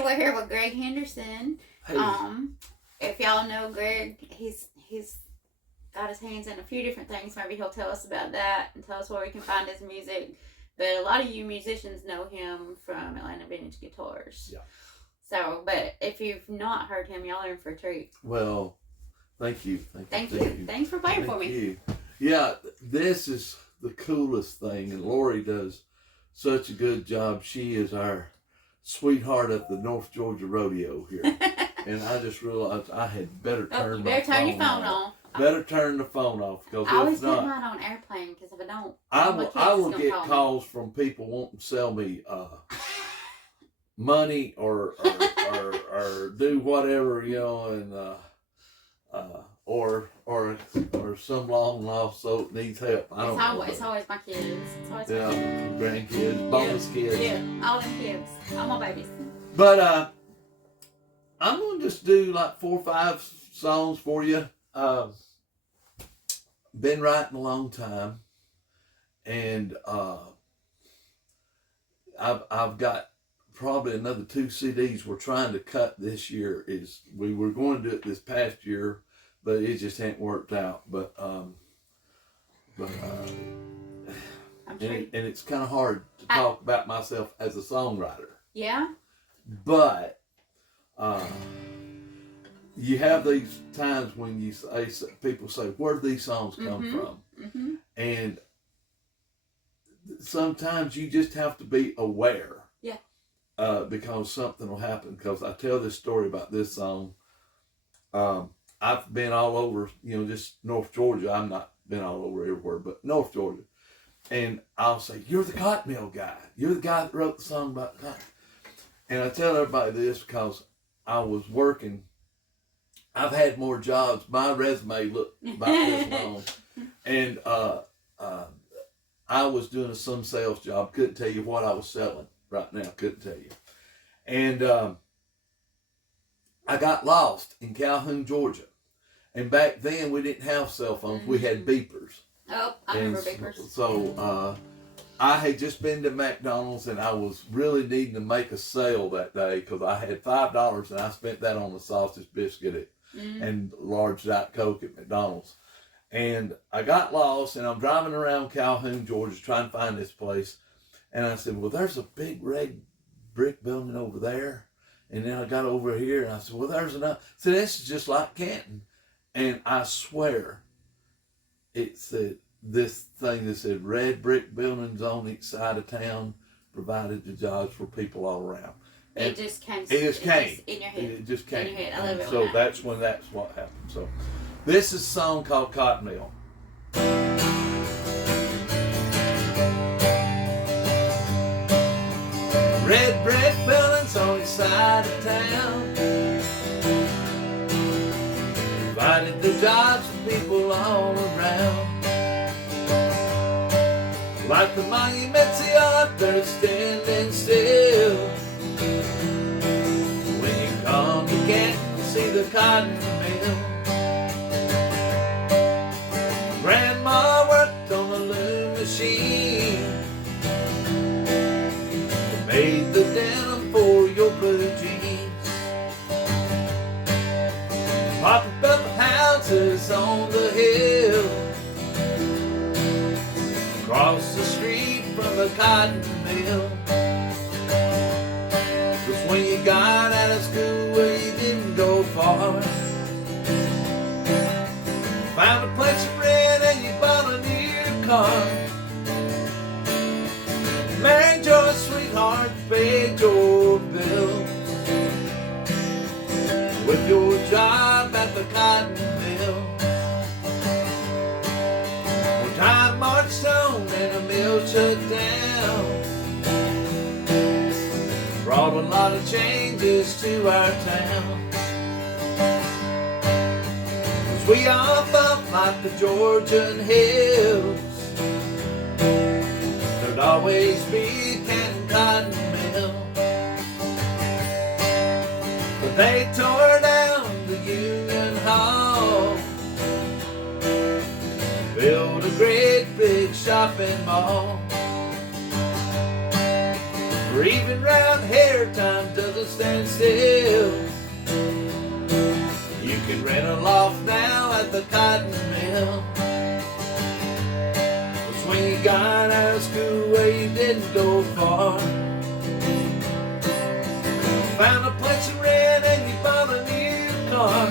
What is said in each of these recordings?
Today we're here with Greg Henderson. Hey. If y'all know Greg, he's got his hands in a few different things. Maybe he'll tell us about that and tell us where we can find his music. But a lot of you musicians know him from Atlanta Vintage Guitars. Yeah. So, but if you've not heard him, y'all are in for a treat. Well, thank you. Thank you. Thanks for playing for me. You. Yeah, this is the coolest thing, and Lori does such a good job. She is our sweetheart at the North Georgia Rodeo here. And I just realized I had better turn your phone on. Better turn the phone off, because I always if not, put mine on airplane, because if I don't, I will get calls from people wanting to sell me money or do whatever, you know, and or some long lost soul needs help. It's always my kids. It's always my kids. Grandkids, bonus kids. Yeah, all them kids. All my babies. But I'm going to just do like 4 or 5 songs for you. Been writing a long time, and I've got probably another 2 CDs we're trying to cut this year. We were going to do it this past year, but it just ain't worked out. But it's kind of hard to talk about myself as a songwriter. Yeah. But you have these times when people say, where do these songs come from? Mm-hmm. And sometimes you just have to be aware. Yeah. Because something will happen. Because I tell this story about this song. I've been all over, just North Georgia. I've not been all over everywhere, but North Georgia. And I'll say, you're the cotton mill guy. You're the guy that wrote the song about cotton. And I tell everybody this because I was working. I've had more jobs. My resume looked about this long. And I was doing some sales job. Couldn't tell you what I was selling right now. Couldn't tell you. And I got lost in Calhoun, Georgia. And back then we didn't have cell phones. We had beepers. Oh, I remember beepers. So I had just been to McDonald's, and I was really needing to make a sale that day because I had $5 and I spent that on a sausage biscuit and large Diet Coke at McDonald's. And I got lost, and I'm driving around Calhoun, Georgia, trying to find this place. And I said, well, there's a big red brick building over there. And then I got over here, and I said, well, there's another. So this is just like Canton. And I swear, it said this thing that said red brick buildings on each side of town provided the jobs for people all around. And it just came. It just came. In your head. It just came. In your head. I love it. So that's what happened. So this is a song called Cotton Mill. Red brick buildings on each side of town provided the jobs for people all around. Like the monuments of art, they're standing still. When you come to Canton, see the cotton mill. Grandma worked on the loom machine, made the denim for your blue jeans. Papa built the houses on the hill across the street from the cotton mill. 'Cause when you got out of school, well, you didn't go far. Found a place to rent and you bought a new car. Married your sweetheart, paid your bills with your job at the cotton mill. When time marched on and the mill shut down, brought a lot of changes to our town. 'Cause we all felt like the Georgian hills. There'd always be a Canton cotton mill. But they tore down the Union Hall, built a great big shopping mall. For even round here, time doesn't stand still. You can rent a loft now at the cotton mill. 'Cause when you got out of school, well, you didn't go far. Found a place to rent and you bought a new car.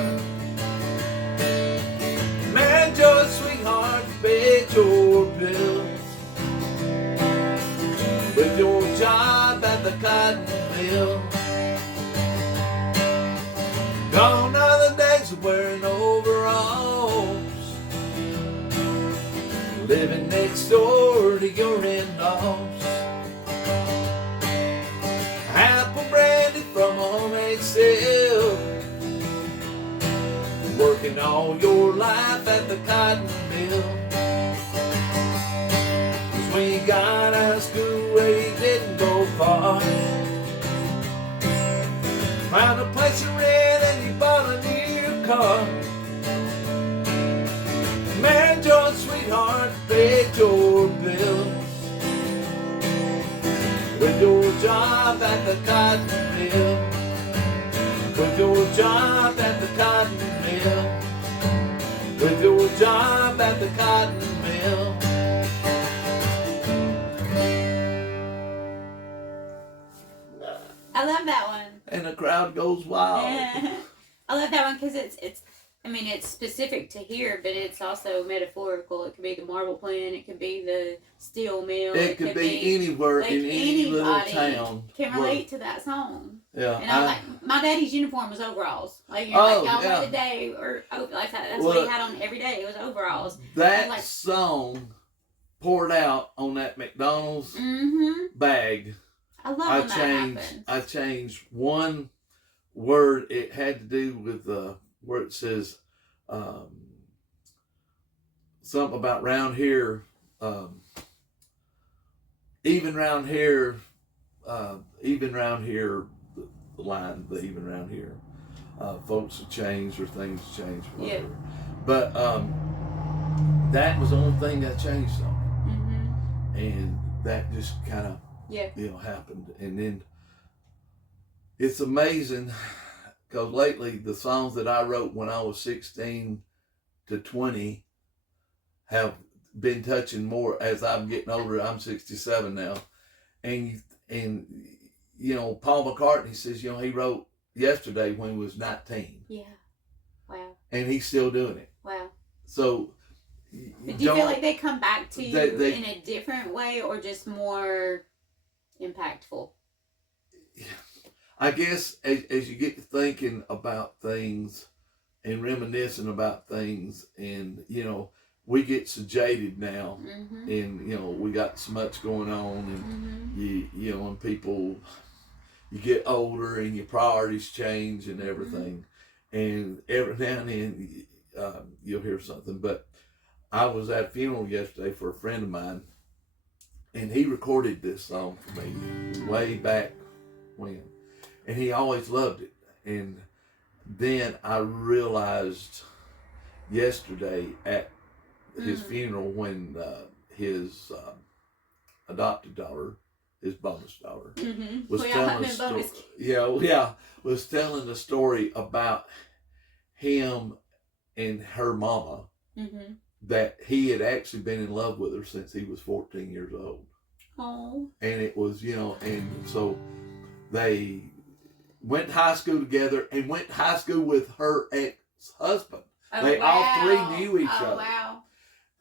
Married your sweetheart, paid your bills with your job at the cotton mill. Gone are the days of wearing overalls, living next door to your in-laws. Apple brandy from a homemade still, working all your life at the cotton mill. 'Cause when you got out of school, well, you didn't go far. Found a place to rent and you bought a new car. Married your sweetheart, paid your bills with your job at the cotton mill. With your job at the cotton mill. With your job at the cotton mill. I love that one. And the crowd goes wild. I love that one because it's I mean, it's specific to here, but it's also metaphorical. It could be the marble plant. It could be the steel mill. It could be anywhere like in any little town. Can relate to that song. Yeah. And I was like, my daddy's uniform was overalls. Like, y'all went the day or like that. That's what he had on every day. It was overalls. That song poured out on that McDonald's bag. I love when that happens. I changed one word. It had to do with where it says something about round here, even round here, the line, the even round here, folks have changed or things have changed, whatever. Yeah. But that was the only thing that changed something, and that just kind of happened. And then it's amazing. Because lately, the songs that I wrote when I was 16 to 20 have been touching more as I'm getting older. I'm 67 now. And Paul McCartney says, he wrote Yesterday when he was 19. Yeah. Wow. And he's still doing it. Wow. So, do you feel like they come back to you in a different way or just more impactful? Yeah. I guess as you get to thinking about things and reminiscing about things, and we get so jaded now, and we got so much going on, and and people, you get older and your priorities change and everything, and every now and then you'll hear something. But I was at a funeral yesterday for a friend of mine, and he recorded this song for me way back when. And he always loved it. And then I realized yesterday at his funeral when his adopted daughter, his bonus daughter, was telling a story. Was telling the story about him and her mama, that he had actually been in love with her since he was 14 years old. Oh. And it was, and so they went to high school together and went to high school with her ex-husband. They all three knew each other. Wow.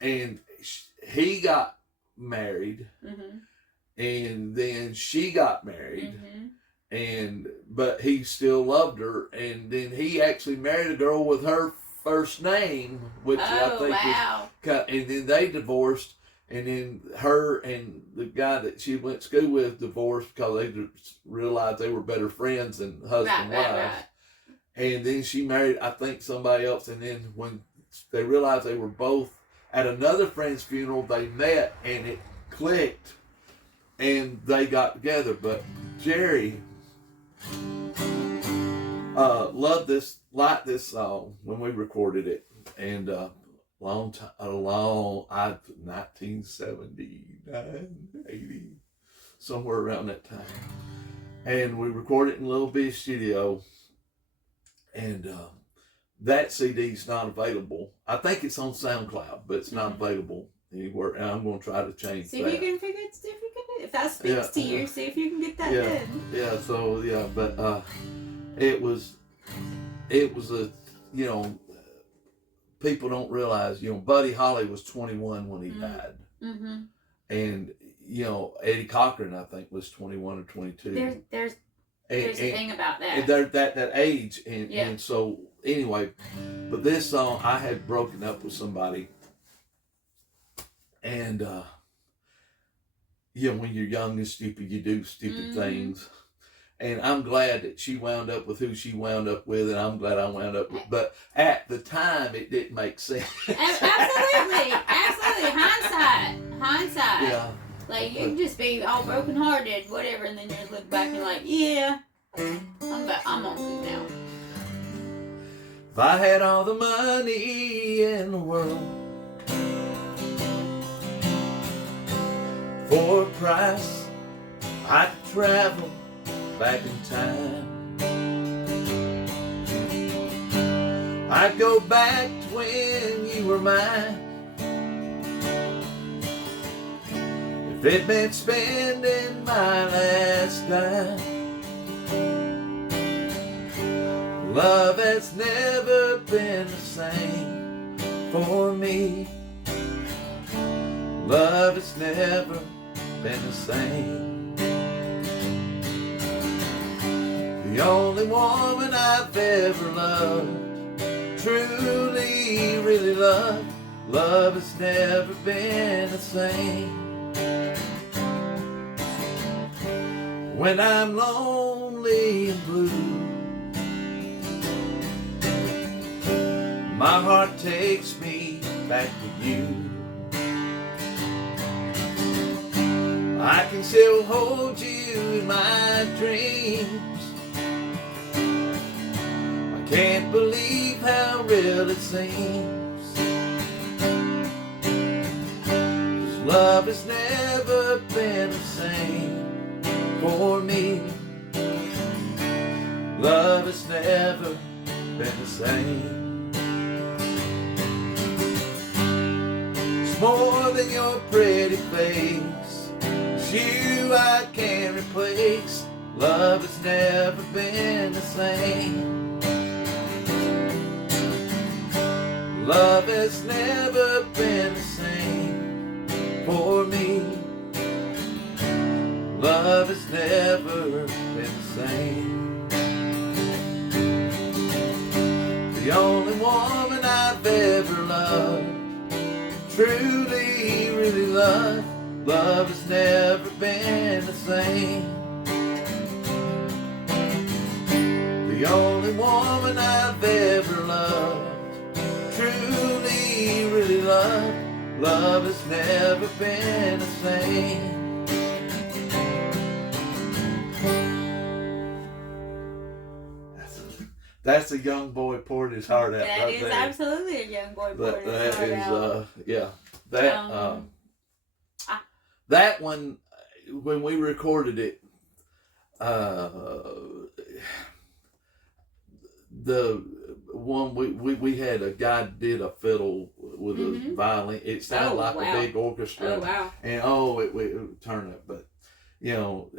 And he got married, and then she got married, but he still loved her, and then he actually married a girl with her first name, which I think was, and then they divorced. And then her and the guy that she went to school with divorced because they realized they were better friends than husband and wife. Right. And then she married, I think, somebody else. And then when they realized they were both at another friend's funeral, they met and it clicked and they got together. But Jerry liked this song when we recorded it. And 1979, 80, somewhere around that time. And we recorded in a little bitty studio. And that CD's not available. I think it's on SoundCloud, but it's not available anywhere. And I'm going to try to change See that. if you can figure it. See if you can do it. If that speaks to you, see if you can get that done. Yeah. So yeah, but it was a, you know, people don't realize, you know, Buddy Holly was 21 when he died, and you know, Eddie Cochran I think was 21 or 22. There's a thing about that. They're that age, and so anyway, but this song I had broken up with somebody, and you know, when you're young and stupid, you do stupid things. And I'm glad that she wound up with who she wound up with, and I'm glad I wound up with. But at the time, it didn't make sense. Absolutely. Hindsight. Yeah. Like, you can just be all brokenhearted, whatever, and then you look back and you're like, yeah, I'm on good now. If I had all the money in the world for a price, I'd travel back in time. I'd go back to when you were mine. If it meant spending my last dime. Love has never been the same for me. Love has never been the same. The only woman I've ever loved, truly, really loved, love has never been the same. When I'm lonely and blue, my heart takes me back to you. I can still hold you in my dreams. I can't believe how real it seems. 'Cause love has never been the same for me. Love has never been the same. It's more than your pretty face. It's you I can't replace. Love has never been the same. Love has never been the same for me. Love has never been the same. The only woman I've ever loved, truly, really loved, love has never been the same. The only woman I've ever loved, truly, really loved, love has never been the same. That's a young boy poured his heart out. That is absolutely a young boy pouring his heart out. That one, when we recorded it, the one we had a guy did a fiddle with a violin. It sounded like a big orchestra. Oh wow! And it turned up, but you know,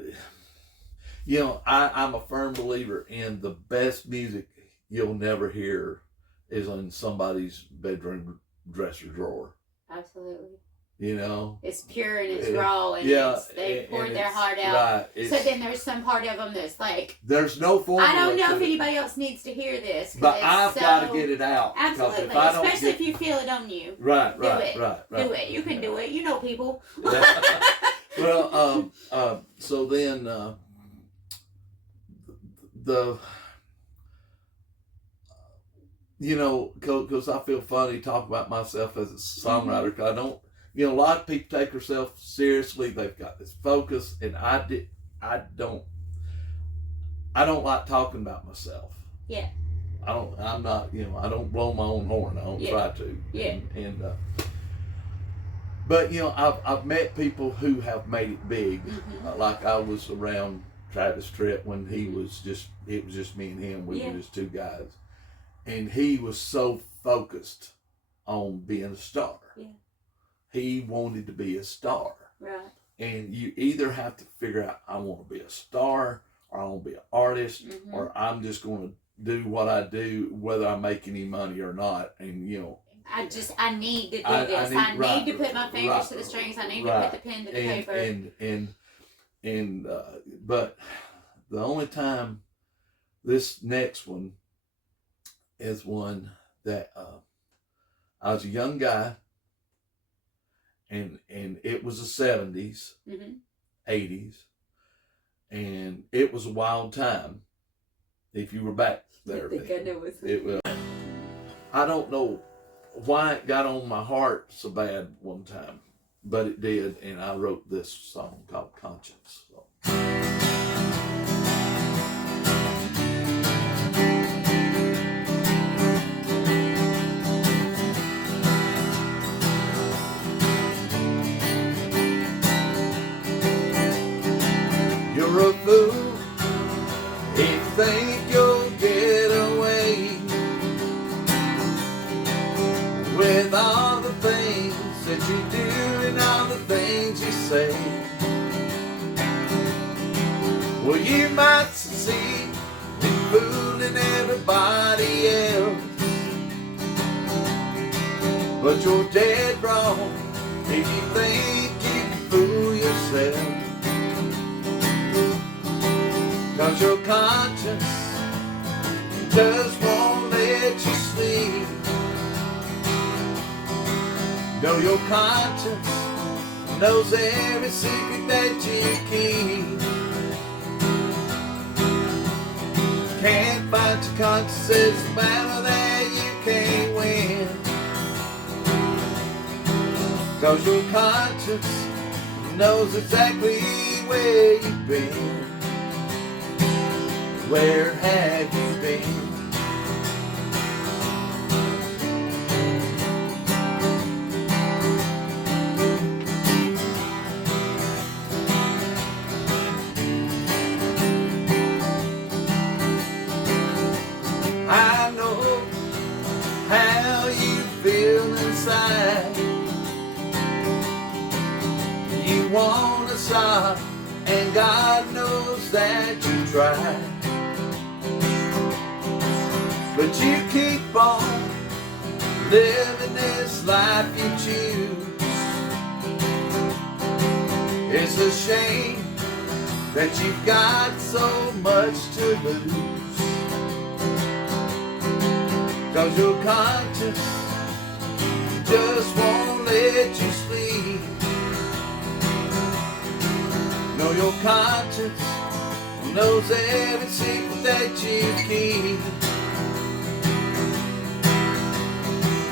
I'm a firm believer in the best music you'll never hear is in somebody's bedroom dresser drawer. Absolutely. You know? It's pure and it's raw and they poured their heart out. Right. So then there's some part of them that's like... There's no formula. I don't know if anybody else needs to hear this. But I've got to get it out. Absolutely. Especially if you feel it on you. Right. Do it. You can do it. You know people. Yeah. Well, so then because I feel funny talking about myself as a songwriter, because I don't, a lot of people take themselves seriously. They've got this focus, and I don't like talking about myself. Yeah. I'm not, I don't blow my own horn. I don't try to. Yeah. But you know, I've met people who have made it big. Mm-hmm. Like I was around Travis Tritt when it was just me and him. We Yeah. were just two guys, and he was so focused on being a star. Yeah. He wanted to be a star. Right. And you either have to figure out, I want to be a star, or I want to be an artist, Mm-hmm. or I'm just going to do what I do, whether I make any money or not. And you know, I need to do this. I need to put my fingers to the strings. I need to put the pen to the paper. But the only time this next one is one that I was a young guy, and it was the 70s, Mm-hmm. 80s, and it was a wild time. If you were back there, I think I know what's it was. I don't know why it got on my heart so bad one time, but it did, and I wrote this song called Conscience. So. You're a fool if you think you'll get away with all the things that you do and all the things you say. Well, you might succeed in fooling everybody else, but you're dead wrong if you think you can fool yourself. 'Cause your conscience just won't let you sleep. No, your conscience knows every secret that you keep. Can't fight your conscience, it's a battle that you can't win. 'Cause your conscience knows exactly where you've been. Where have you been? I know how you feel inside. You want to stop, and God knows that you try. But you keep on living this life you choose. It's a shame that you've got so much to lose. 'Cause your conscience just won't let you sleep. No, your conscience knows every secret that you keep.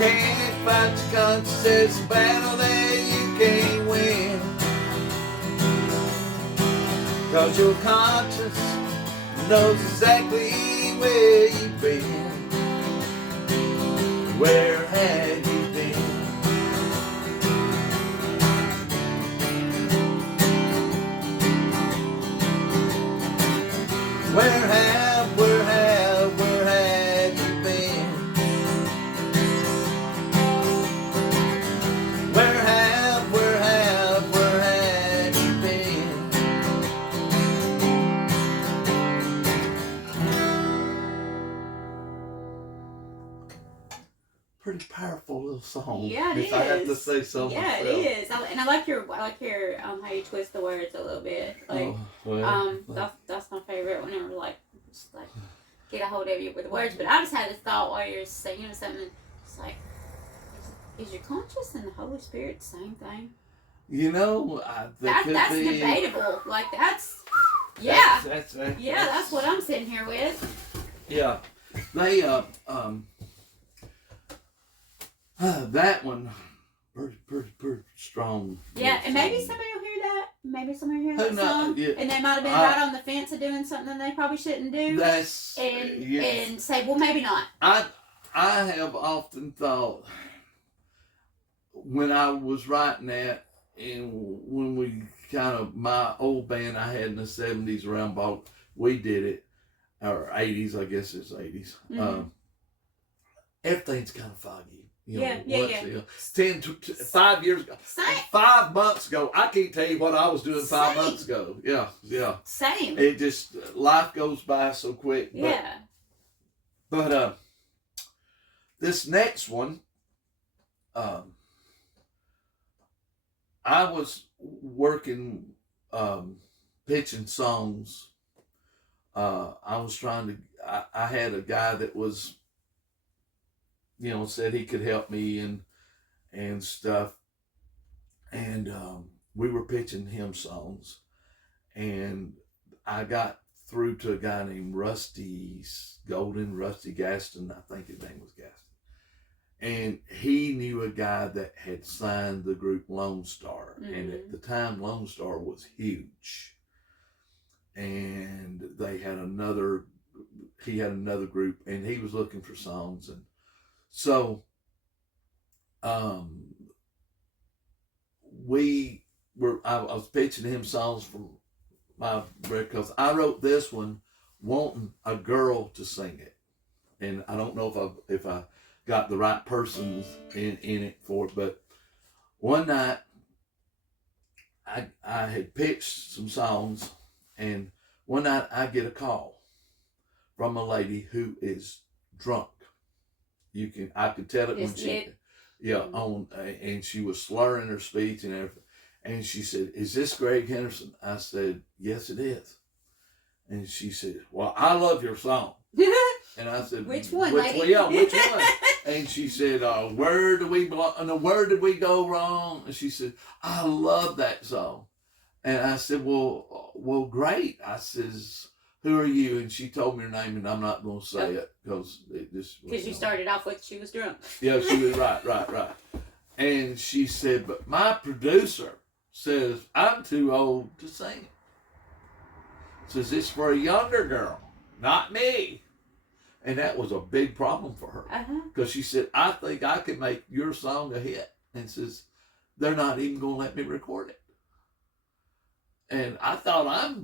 Can't fight your conscience, it's a battle that you can't win. 'Cause your conscience knows exactly where you've been. Where have you been? Where have you been? Where have you been? Pretty powerful little song. Yeah, it if I have to is. say so Yeah, myself. it is. And I like your how you twist the words a little bit. Like that's my favorite. Whenever like just like get a hold of you with the words. But I just had this thought while you're saying something. It's like, is your conscience and the Holy Spirit the same thing? You know, That's debatable. Like that's yeah. That's what I'm sitting here with. Yeah, they that one pretty strong. Yeah, and maybe somebody will hear that. Maybe somebody will hear that song, yeah. and they might have been right on the fence of doing something they probably shouldn't do. And say, well, maybe not. I have often thought when I was writing that, and when we kind of, my old band I had in the 70s around about, we did it, or 80s, I guess it's 80s. Everything's kind of foggy. You know, yeah. 5 years ago. Same. 5 months ago. I can't tell you what I was doing 5 months ago. Yeah. Same. It just, life goes by so quick. But this next one, I was working, pitching songs. I was trying to, I had a guy that was, you know, said he could help me and stuff. And we were pitching him songs. And I got through to a guy named Rusty Gaston. I think his name was Gaston. And he knew a guy that had signed the group Lone Star. And at the time, Lone Star was huge. And he had another group, and he was looking for songs. And so I was pitching him songs from my record, because I wrote this one wanting a girl to sing it. And I don't know if I got the right persons in it for it, but one night I had pitched some songs, and one night I get a call from a lady who is drunk. I could tell it when she, and she was slurring her speech and everything. And she said, "Is this Greg Henderson?" I said, "Yes, it is." And she said, "Well, I love your song." And I said, "Which one, lady? Which one?" And she said, "Where did we go wrong?" And she said, "I love that song." And I said, well, great. I says, "Who are you?" And she told me her name, and I'm not going to say it because it just... Because you started off with she was drunk. Yeah, she was right. And she said, "But my producer says I'm too old to sing it. Says it's for a younger girl, not me." And that was a big problem for her. Because she said, "I think I could make your song a hit." And says, "They're not even going to let me record it." And I thought and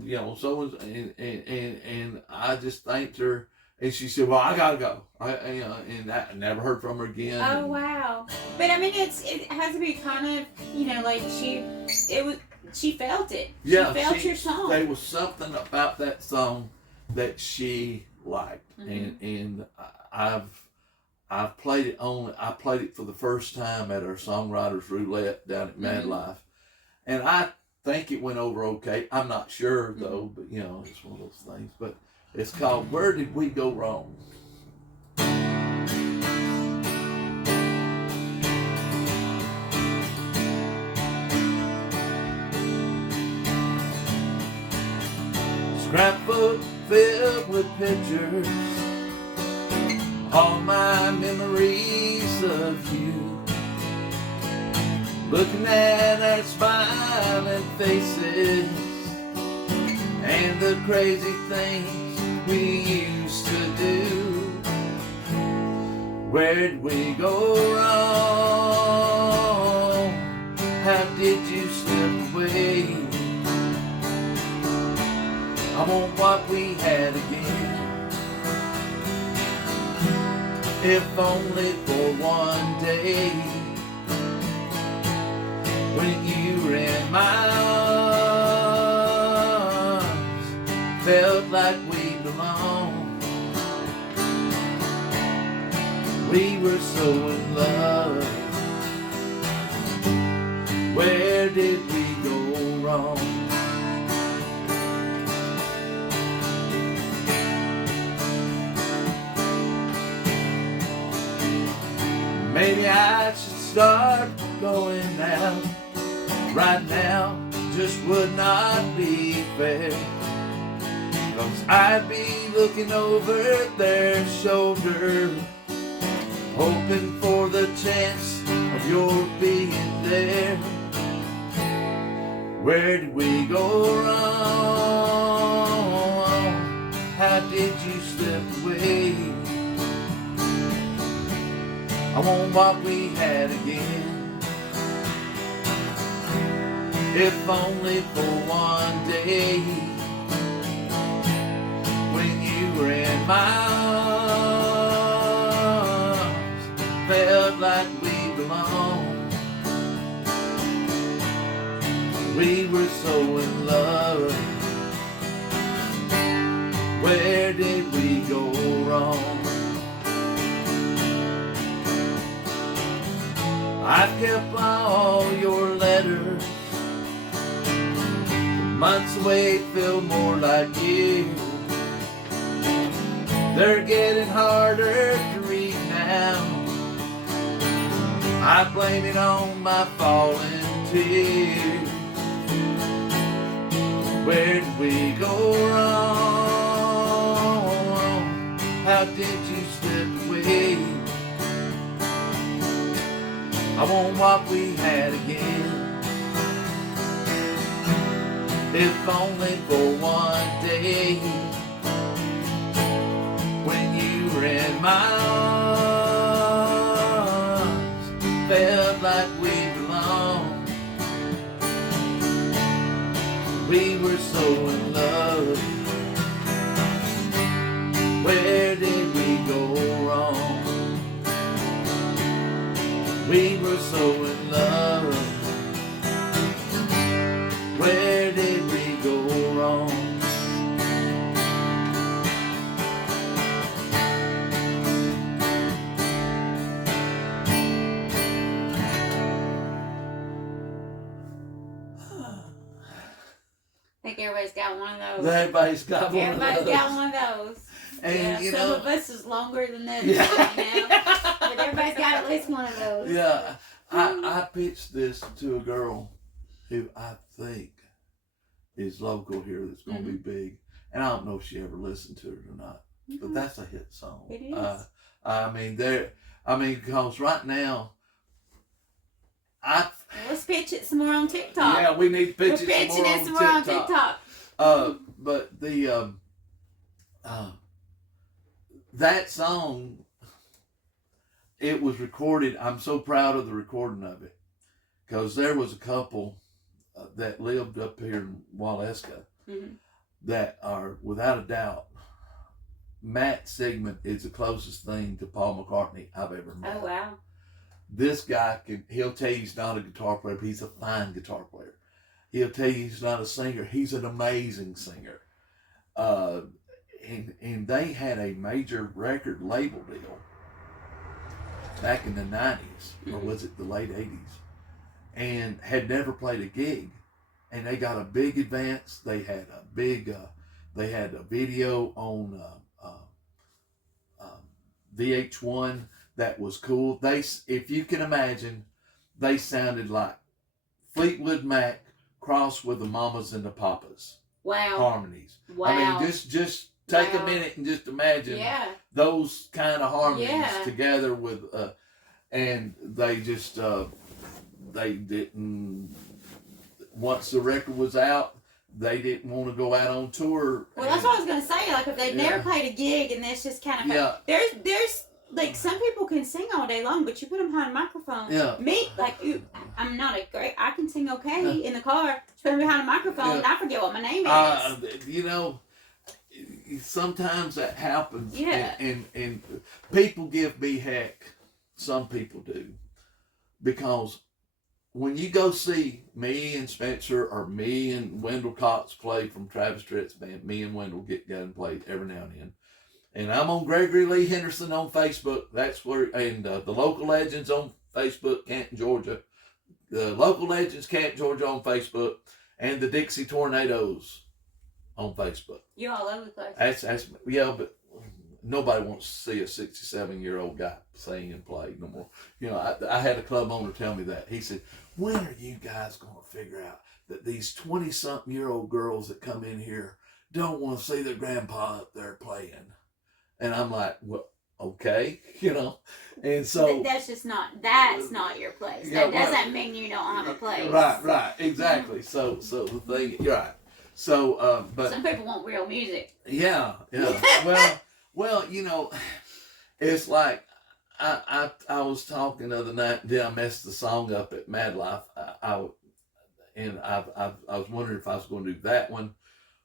I just thanked her. And she said, "Well, I gotta go." And I never heard from her again. Oh, wow! But I mean, it has to be kind of, like she felt it. Yeah, she felt your song. There was something about that song that she liked, and I've played it I played it for the first time at our songwriters roulette down at Mad Life, and I think it went over okay. I'm not sure though, but it's one of those things. But it's called "Where Did We Go Wrong?" Scrapbook filled with pictures, all my memories of you. Looking at our smiling faces and the crazy things we used to do. Where did we go wrong? How did you slip away? I want what we had again, if only for one day. When you were in my arms, felt like we belonged. We were so in love. Where did we go wrong? Maybe I should start going out. Right now just would not be fair, 'cause I'd be looking over their shoulder, hoping for the chance of your being there. Where did we go wrong? How did you slip away? I want what we had again, if only for one day, when you were in my arms, felt like we belonged. We were so in love. Where did we go wrong? I've kept all your letters. Months away feel more like years. They're getting harder to read now. I blame it on my falling tears. Where did we go wrong? How did you slip away? I want what we had again, if only for one day, when you were in my arms, felt like we belonged. We were so in love. Where did we go wrong? We were so in love. Where did we go wrong? I think everybody's got one of those. Everybody's got one Everybody's of those. got one of those. And yeah, you some know, of us is longer than others Yeah. right now. But everybody's got at least one of those. yeah, I pitched this to a girl who I think is local here that's going to be big. And I don't know if she ever listened to it or not. But that's a hit song. It is. Because right now, Let's pitch it some more on TikTok. yeah, we need to pitch We're it pitching it some more on TikTok. But the that song, it was recorded. I'm so proud of the recording of it, because there was a couple that lived up here in Waleska that are, without a doubt, Matt Sigmund is the closest thing to Paul McCartney I've ever met. Oh, wow. This guy he'll tell you he's not a guitar player, but he's a fine guitar player. He'll tell you he's not a singer. He's an amazing singer. And they had a major record label deal back in the 90s, or was it the late 80s, and had never played a gig. And they got a big advance. They had a big, they had a video on VH1 that was cool. If you can imagine, they sounded like Fleetwood Mac crossed with the Mamas and the Papas. Wow. Harmonies. Wow. I mean, just take a minute and just imagine those kind of harmonies together with, and they just, they didn't, once the record was out, they didn't want to go out on tour. Well, that's what I was going to say. Like, if they've never played a gig and that's just kind of... There's like, some people can sing all day long, but you put them behind a microphone. Yeah. Me, like, I'm not a great... I can sing okay in the car. Just put them behind a microphone and I forget what my name is. You know, sometimes that happens. Yeah. And people give me heck. Some people do. Because when you go see me and Spencer or me and Wendell Cox play from Travis Tritt's band, me and Wendell get together and play every now and then. And I'm on Gregory Lee Henderson on Facebook. That's where, and the Local Legends on Facebook, Canton, Georgia. The Local Legends, Canton, Georgia on Facebook. And the Dixie Tornadoes on Facebook. You're all over the place. That's yeah, but nobody wants to see a 67-year-old guy sing and play no more. You know, I had a club owner tell me that. He said, when are you guys going to figure out that these 20-something-year-old girls that come in here don't want to see their grandpa up there playing? And I'm like, well, okay, you know. And so... that's not your place. Yeah, That doesn't mean you don't have a place. Right, exactly. So the thing, you're right. So, but... Some people want real music. Yeah. Well, you know, it's like, I was talking the other night, did I mess the song up at Mad Life? and I was wondering if I was going to do that one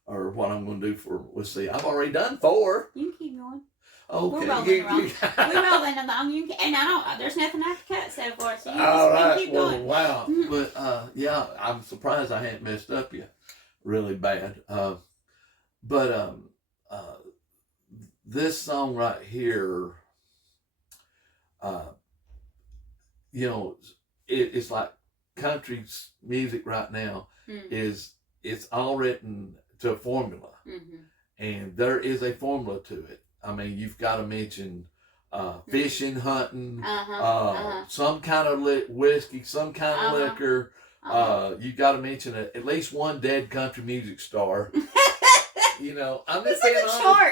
or what I'm going to do for. Let's see, I've already done 4. You can keep going. Okay, We're rolling along. We're rolling along. You can, and I don't. There's nothing I have to cut so far. So you all just right. keep Well, going. wow. But yeah, I'm surprised I hadn't messed up yet. Really bad. But this song right here, you know, it's like country music right now is it's all written to a formula, and there is a formula to it. I mean, you've got to mention fishing, hunting, some kind of whiskey, some kind of liquor. You got to mention at least one dead country music star. You know, I'm just saying.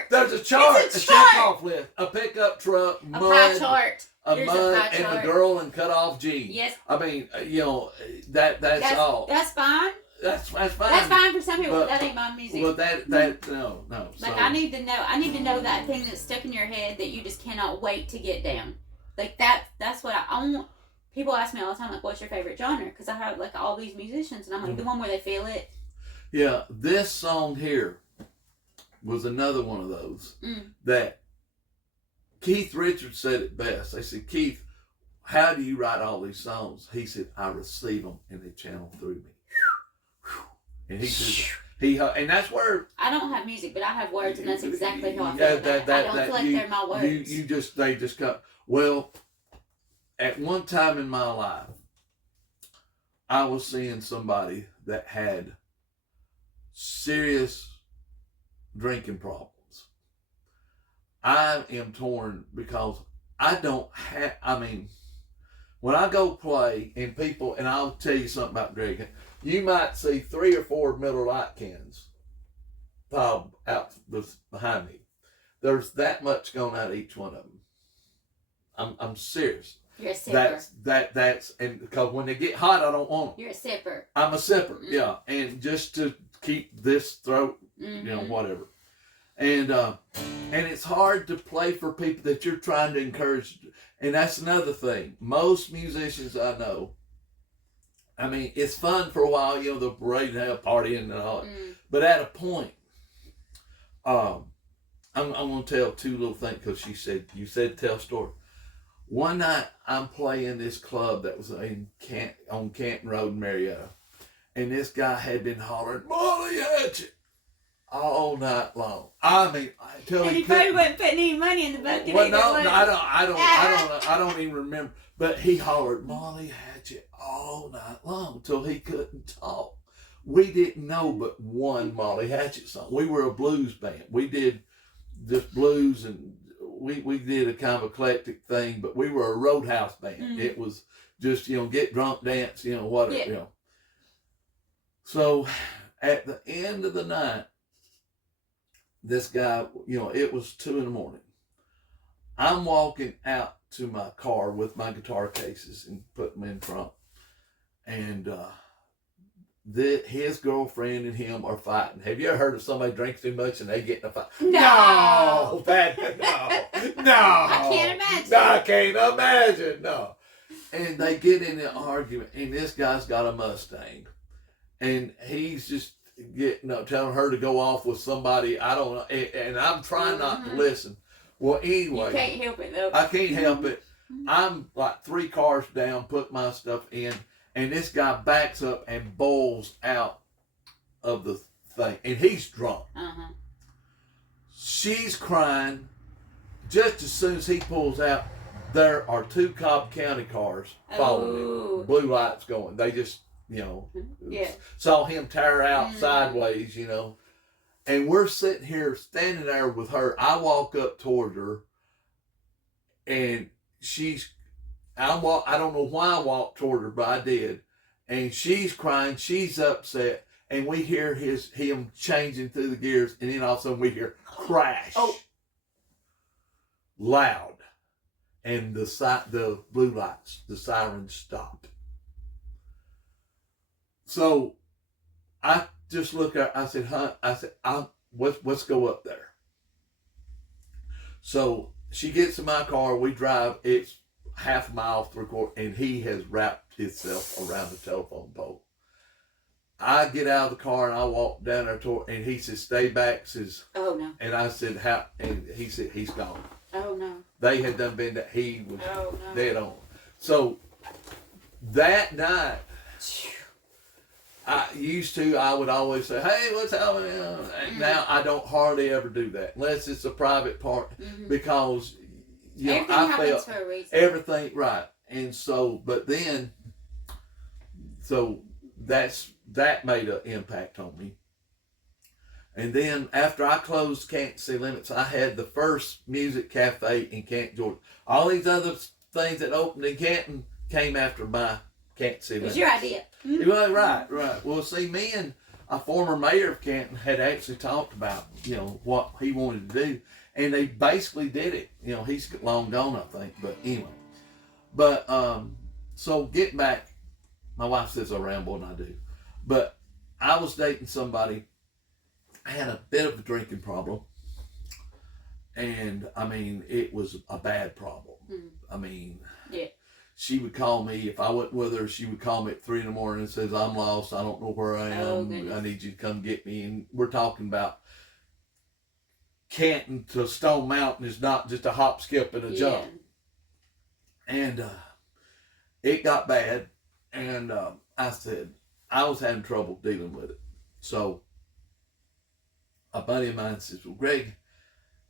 There's a chart, a check-off list, a pickup truck, a pie chart, and a girl in cut-off jeans. Yes. I mean, you know, that's all. That's fine. That's fine. That's fine for some people, but that ain't my music. Well, that no. Like so, I need to know that thing that's stuck in your head that you just cannot wait to get down. Like that's what I want. People ask me all the time, like, what's your favorite genre? Because I have like all these musicians, and I'm like the one where they feel it. Yeah, this song here was another one of those that Keith Richards said it best. They said, Keith, how do you write all these songs? He said, I receive them and they channel through me. And he said, and that's where I don't have music, but I have words, and that's exactly how I feel. I don't feel like they're my words. They just got. Well, at one time in my life, I was seeing somebody that had serious drinking problems. I am torn because I don't have. I mean, when I go play and people, and I'll tell you something about drinking. You might see 3 or 4 Miller Lite cans piled out behind me. There's that much going out of each one of them. I'm serious. You're a sipper. That's and because when they get hot, I don't want them. You're a sipper. I'm a sipper, yeah, and just to keep this throat, you know, whatever. And it's hard to play for people that you're trying to encourage, and that's another thing. Most musicians I know. I mean, it's fun for a while, you know, the parade and have partying and all that. But at a point, I'm going to tell 2 little things because you said tell a story. One night, I'm playing this club that was on Canton Road in Marietta. And this guy had been hollering, Molly Hatchet, all night long. I mean, and he probably wasn't putting any money in the bucket. Well, no, I don't even remember. But he hollered Molly Hatchet all night long till he couldn't talk. We didn't know but one Molly Hatchet song. We were a blues band. We did just blues, and we did a kind of eclectic thing, but we were a roadhouse band. It was just, you know, get drunk, dance, you know, whatever, you know. So at the end of the night, this guy, you know, it was 2 a.m. I'm walking out to my car with my guitar cases and put them in front. And his girlfriend and him are fighting. Have you ever heard of somebody drink too much and they get in a fight? No. No. I can't imagine. No, I can't imagine. No. And they get in an argument, and this guy's got a Mustang. And he's just telling her to go off with somebody, I don't know. And I'm trying not to listen. Well, anyway. You can't help it, though. I can't help it. I'm like 3 cars down, put my stuff in, and this guy backs up and bowls out of the thing. And he's drunk. She's crying. Just as soon as he pulls out, there are 2 Cobb County cars following him. Blue lights going. They just, you know, saw him tear out sideways, you know. And we're sitting here, standing there with her. I walk up towards her, and I don't know why I walked toward her, but I did. And she's crying, she's upset, and we hear him changing through the gears, and then all of a sudden we hear crash. Loud. And the blue lights, the sirens stopped. So I just look at her, I said, let's go up there. So she gets in my car, we drive, it's half a mile, 3/4, and he has wrapped himself around the telephone pole. I get out of the car and I walk down there toward, and he says, "Stay back." Says, Oh no. and I said, "How?" And he said, "He's gone." Oh no. They had done been that he was Oh no. dead on. So that night, I would always say, "Hey, what's happening?" Now I don't hardly ever do that unless it's a private part, because Everything I happens felt for a reason. everything right, and so that made an impact on me. And then after I closed Canton City Limits, I had the first music cafe in Canton, Georgia. All these other things that opened in Canton came after my Canton City Limits. It was your idea. Well, right. Well, see, me and a former mayor of Canton had actually talked about, what he wanted to do, and they basically did it. He's long gone, I think, but anyway. But, so get back, my wife says I ramble, and I do, but I was dating somebody. I had a bit of a drinking problem, and I mean, it was a bad problem. I mean, yeah. She would call me if I went with her. She would call me at 3 a.m. and says, "I'm lost. I don't know where I am. Oh, I need you to come get me." And we're talking about Canton to Stone Mountain is not just a hop, skip, and a jump. And it got bad, and I said I was having trouble dealing with it. So a buddy of mine says, "Well, Greg,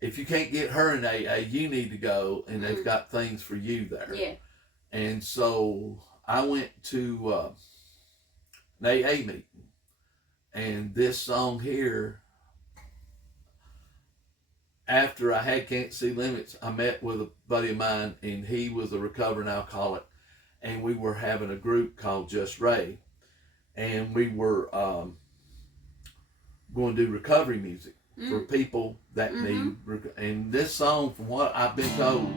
if you can't get her in AA, you need to go, and they've got things for you there." Yeah. And so I went to an AA meeting, and this song here, after I had Can't See Limits, I met with a buddy of mine, and he was a recovering alcoholic, and we were having a group called Just Ray, and we were going to do recovery music for people that need, and this song, from what I've been told,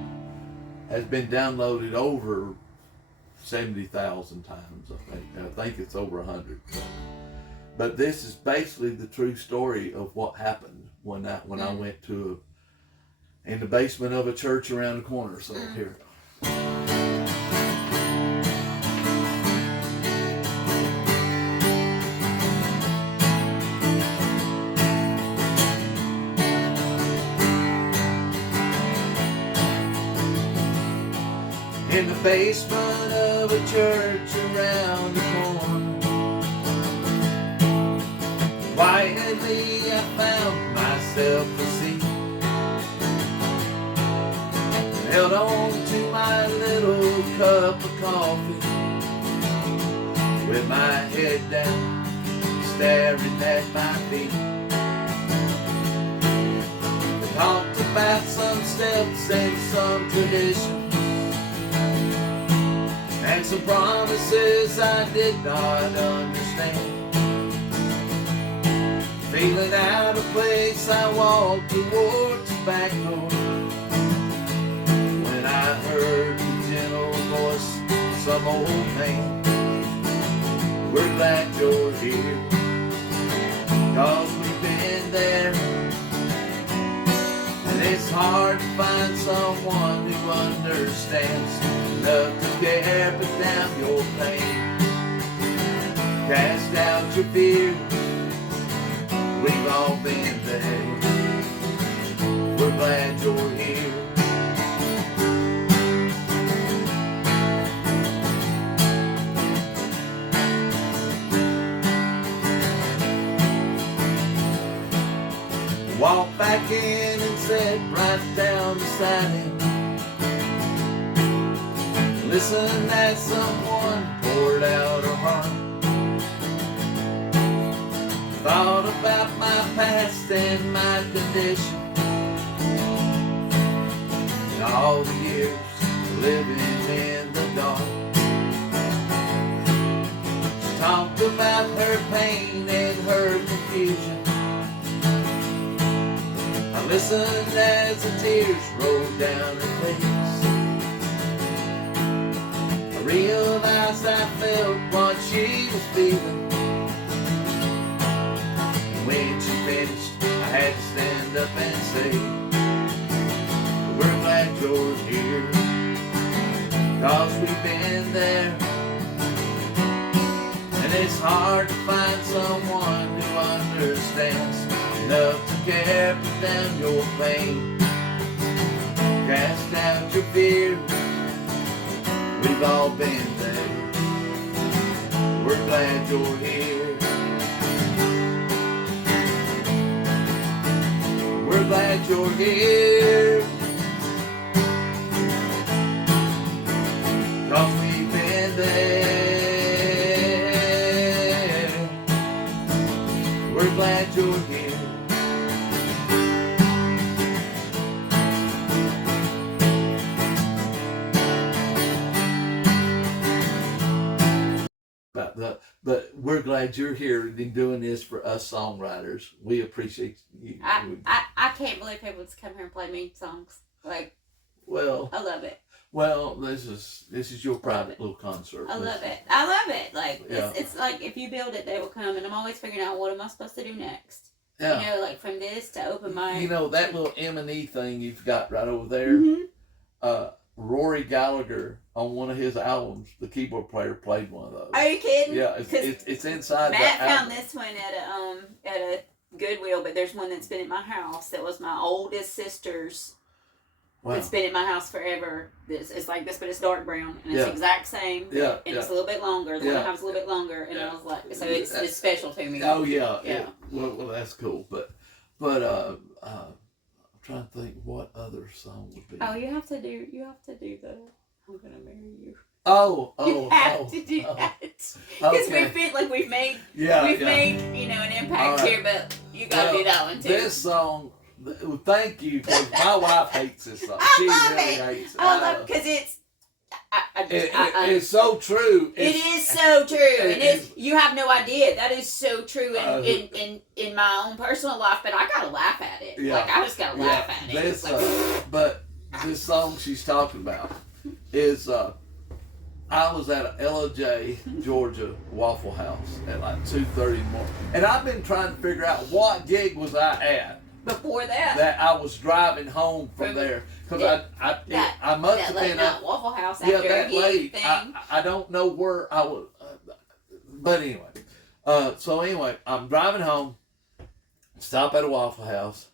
has been downloaded over 70,000 times, I think. I think it's over 100. But this is basically the true story of what happened when I went in the basement of a church around the corner. So here. In the basement of a church around the corner, quietly I found myself a seat, held on to my little cup of coffee, with my head down, staring at my feet. We talked about some steps and some traditions, and some promises I did not understand. Feeling out of place, I walked towards the back door, when I heard the gentle voice of some old man. "We're glad you're here, 'cause we've been there, and it's hard to find someone who understands enough to care, put down your pain, cast out your fears. We've all been there. We're glad you're here." Walked back in and sat right down beside him, listened as someone poured out her heart. Thought about my past and my condition, and all the years living in the dark. She talked about her pain and her confusion. I listened as the tears rolled down her face. I realized I felt what she was feeling. When she finished, I had to stand up and say, "We're glad you're here, 'cause we've been there, and And it's hard to find someone who understands enough to carry down your pain. Cast out your fear. We've all been there. We're glad you're here. We're glad you're here. 'Cause we've been there. We're glad you're here. But we're glad you're here and doing this for us songwriters. We appreciate you. I can't believe people just come here and play me songs. Like, Well, I love it. well, this is your private little concert. I love it. I love it. Like, Yeah. it's like if you build it, they will come. And I'm always figuring out what am I supposed to do next. Yeah. You know, like from this to open mic. You know that little M&E thing you've got right over there. Mm-hmm. Rory Gallagher on one of his albums, the keyboard player played one of those. Are you kidding? Yeah, it's inside. Matt that found album. this one at a Goodwill, but there's one that's been at my house. That was my oldest sister's. Wow. It's been at my house forever. It's like this, but it's dark brown, and it's Yeah. the exact same. Yeah, and it's a little bit longer. The one I Yeah. have is a little bit longer, and Yeah. I was like, so it's special to me. Oh yeah, Yeah. Well, that's cool. But I'm trying to think what other song would be. Oh, you have to do the I'm gonna marry you. You have to do that because Okay. we've made Yeah, we've yeah. made an impact All right. here, but you gotta do that one too. This song, thank you, because my wife hates this song. I She love really it. hates it. I love because it's. It's so true. It is so true, and it's- you have no idea. That is so true Uh, in my own personal life, but I gotta laugh at it. Yeah. Like I just gotta laugh at it. This, Like, but this song she's talking about is I was at a LJ Georgia Waffle House at like 2:30 in the morning, and I've been trying to figure out what gig was I at before that, that I was driving home from there because I must that have late been night Waffle House after that a gig late. thing. I don't know where I was, but anyway. So anyway, I'm driving home, stop at a Waffle House,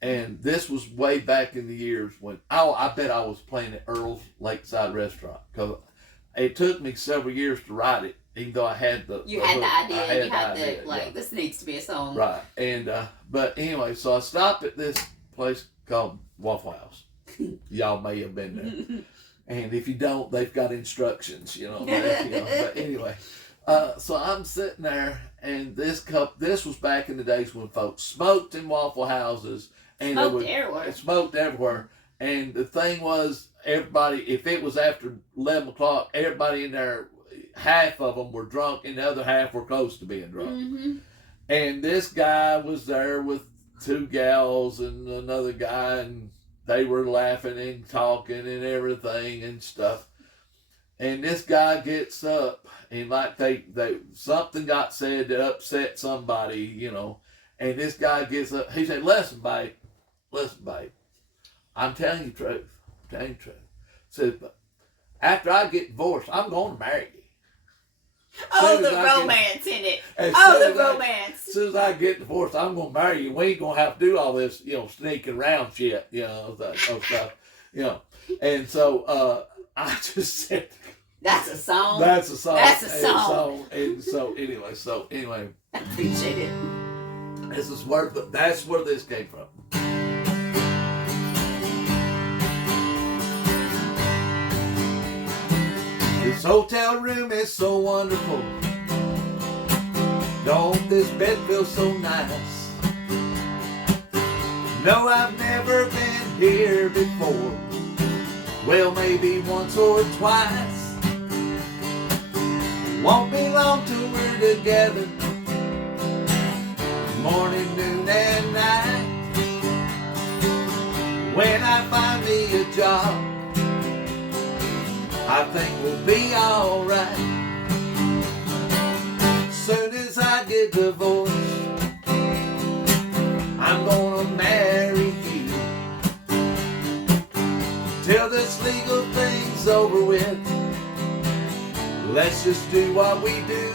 and this was way back in the years when I bet I was playing at Earl's Lakeside Restaurant because it took me several years to write it, even though I had the You the had the hook. idea. I You had idea, the like. yeah. This needs to be a song. Right, and but anyway, so I stopped at this place called Waffle House. Y'all may have been there. And if you don't, they've got instructions, But anyway, so I'm sitting there, and this was back in the days when folks smoked in Waffle Houses, and Smoked smoked everywhere. And the thing was, everybody, if it was after 11 o'clock, everybody in there, half of them were drunk, and the other half were close to being drunk. Mm-hmm. And this guy was there with two gals and another guy, and they were laughing and talking and everything and stuff. And this guy gets up, and like they something got said that upset somebody, And this guy gets up. He said, listen, babe, I'm telling you the truth. Said, after I get divorced, I'm going to marry you. Oh, the romance in it. As soon as I get divorced, I'm going to marry you. We ain't going to have to do all this, sneaking around shit, stuff, And so I just said, That's a song. That's a song. That's a song. And so anyway. I appreciate it. That's where this came from. This hotel room is so wonderful. Don't this bed feel so nice? No, I've never been here before. Well, maybe once or twice. Won't be long till we're together, morning, noon, and night. When I find me a job, I think we'll be alright. Soon as I get divorced, I'm gonna marry you. Till this legal thing's over with, let's just do what we do.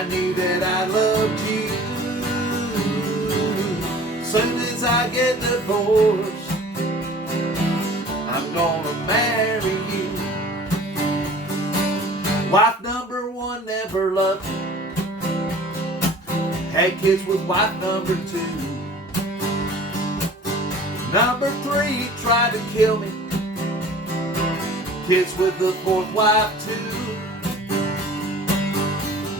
I knew that I loved you. Soon as I get divorced, I'm gonna marry you. Wife number one never loved me. Had kids with wife number two. Number three tried to kill me. Kids with the fourth wife too.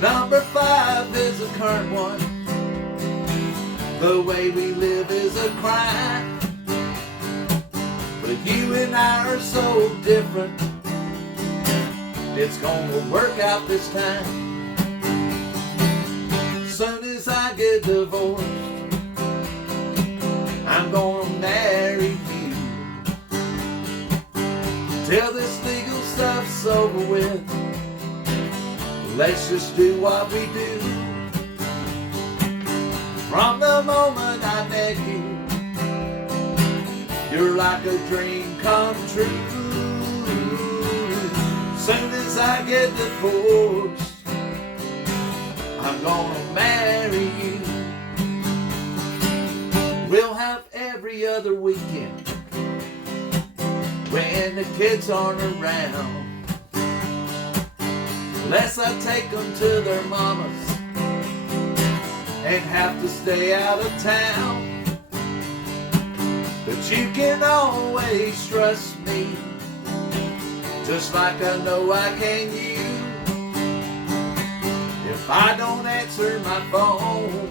Number five is a current one. The way we live is a crime. But you and I are so different. It's gonna work out this time. Soon as I get divorced, I'm gonna marry you. Till this legal stuff's over with, let's just do what we do. From the moment I met you, you're like a dream come true. Soon as I get divorced, I'm gonna marry you. We'll have every other weekend when the kids aren't around. Unless I take them to their mamas and have to stay out of town. But you can always trust me, just like I know I can you. If I don't answer my phone,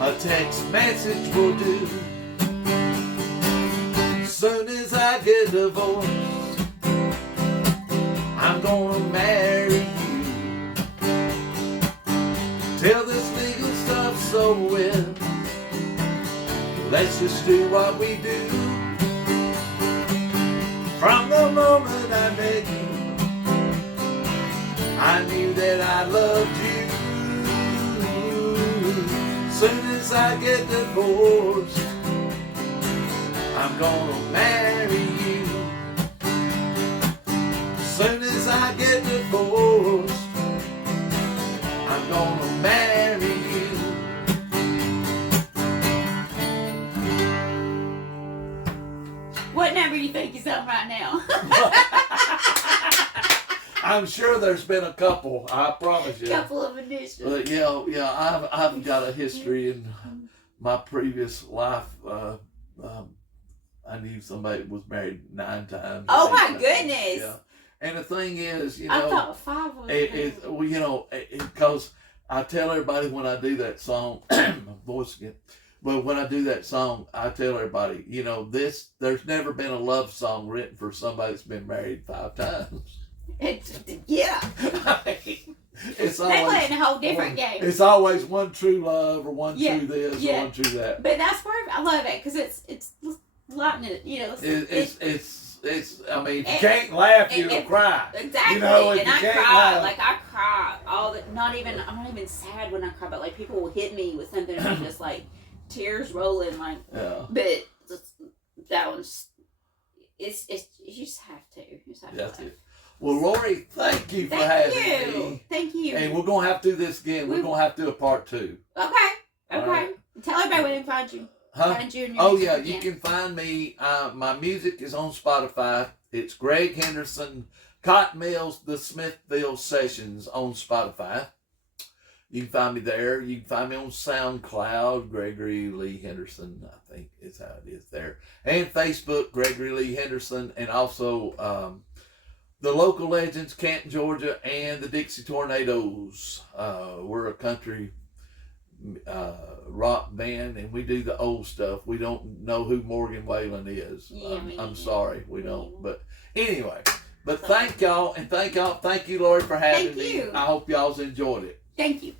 a text message will do. Soon as I get divorced, I'm gonna marry you. Till this legal stuff's over with, let's just do what we do. From the moment I met you, I knew that I loved you. Soon as I get divorced, I'm gonna marry you. Soon as I get divorced, I'm gonna marry you. What number do you think he's on right now? I'm sure there's been a couple, I promise you. Couple of additions. But I've got a history in my previous life. I knew somebody was married 9 times. Oh my 8 times. goodness! Yeah. And the thing is, I thought 5 was. Because I tell everybody when I do that song, my voice again. But when I do that song, I tell everybody, there's never been a love song written for somebody that's been married 5 times. Yeah. It's They always play in a whole different game. It's always one true love or one true this or one true that. But that's where I love it because it's lightning. It's. I mean, if you can't laugh, you'll cry. Exactly. If and you I can't cry. laugh. Like I cry all the. I'm not even sad when I cry, but like people will hit me with something and I'm just like tears rolling. Like, Yeah. but that one's. It's you just have to. You just have to. That's it. Well, Lori, thank you for having me. Thank you. And we're gonna have to do this again. We're gonna have to do a part 2. Okay. Right. Tell everybody where they can find you. Huh? Find you and your Oh music yeah, again. you can find me. My music is on Spotify. It's Greg Henderson, Cotton Mills, the Smithville Sessions on Spotify. You can find me there. You can find me on SoundCloud, Gregory Lee Henderson, I think is how it is there. And Facebook, Gregory Lee Henderson, and also the Local Legends, Canton, Georgia, and the Dixie Tornadoes. We're a country rock band, and we do the old stuff. We don't know who Morgan Whalen is. Yeah, I'm sorry, we don't. But anyway, thank y'all, and thank you, Lori, for having me. Thank you. I hope y'all's enjoyed it. Thank you.